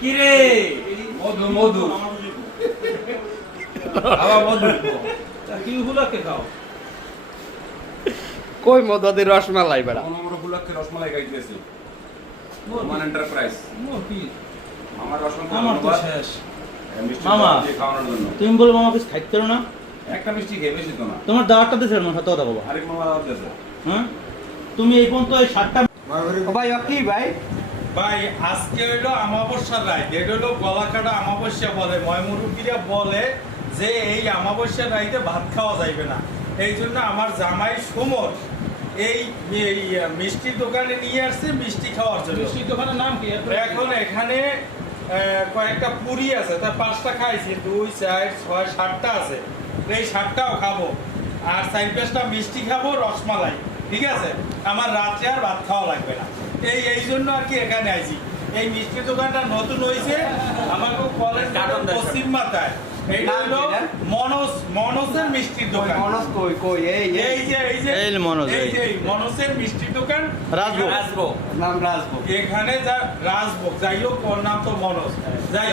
কি রে? মধু মধু আবার মধু কি হুলাকে খাও? কই মদদি রসমালাই বেড়া আমরা ফুলাকে রসমালাই খাইতেছি ওমান এন্টারপ্রাইজ কি? আমার রসমালাই আমার তো ধন্যবাদ। শেষ। মিষ্টি মামা। দিয়ে খাওয়ানোর জন্য তুমি বলবো আমাকে খাইতে পারো না? একটা মিষ্টি খেয়ে বেশি তো না তোমার দাওয়াতটা দিয়েছে আমার সাথে কথা বলো। আরেক মামা দাও দেছে হ্যাঁ? তুমি এই পর্যন্ত এই 7টা ও ভাই কি ভাই ভাই আজকে হইলো অমাবস্যার রাত, এটা হলো গলাকাটা অমাবস্যা বলে, ময়মুরব্বীরা বলে যে এই অমাবস্যার রাইতে ভাত খাওয়া যাইবে না। এই জন্য আমার জামাই সমর এই এই মিষ্টির দোকানে নিয়ে আসছে মিষ্টি খাওয়ার জন্য। মিষ্টির দোকানের নাম কি? এখন এখানে কয়েকটা পুরি আছে, তার 5টা খাইছি, 2 4 6 7টা আছে, এই 7টাও খাবো আর 4-5টা মিষ্টি খাবো রসমালাই, ঠিক আছে? আমার রাত্রে আর ভাত খাওয়া লাগবে না। এই জন্য আর কি এখানে আইছি। এই মিষ্টির দোকানটা নতুন হয়েছে আমাকে কলেজ পশ্চিম মাথায়। এইটা হলো মনোজের মিষ্টির দোকান। মনস কই কই এই এই যে এই মনোজ, এই যে মনোজের মিষ্টির দোকান রাজভোগ। নাম রাজভোগ এখানে যা রাজভোগ, যাই হোক ওর নাম তো মনোজ, যাই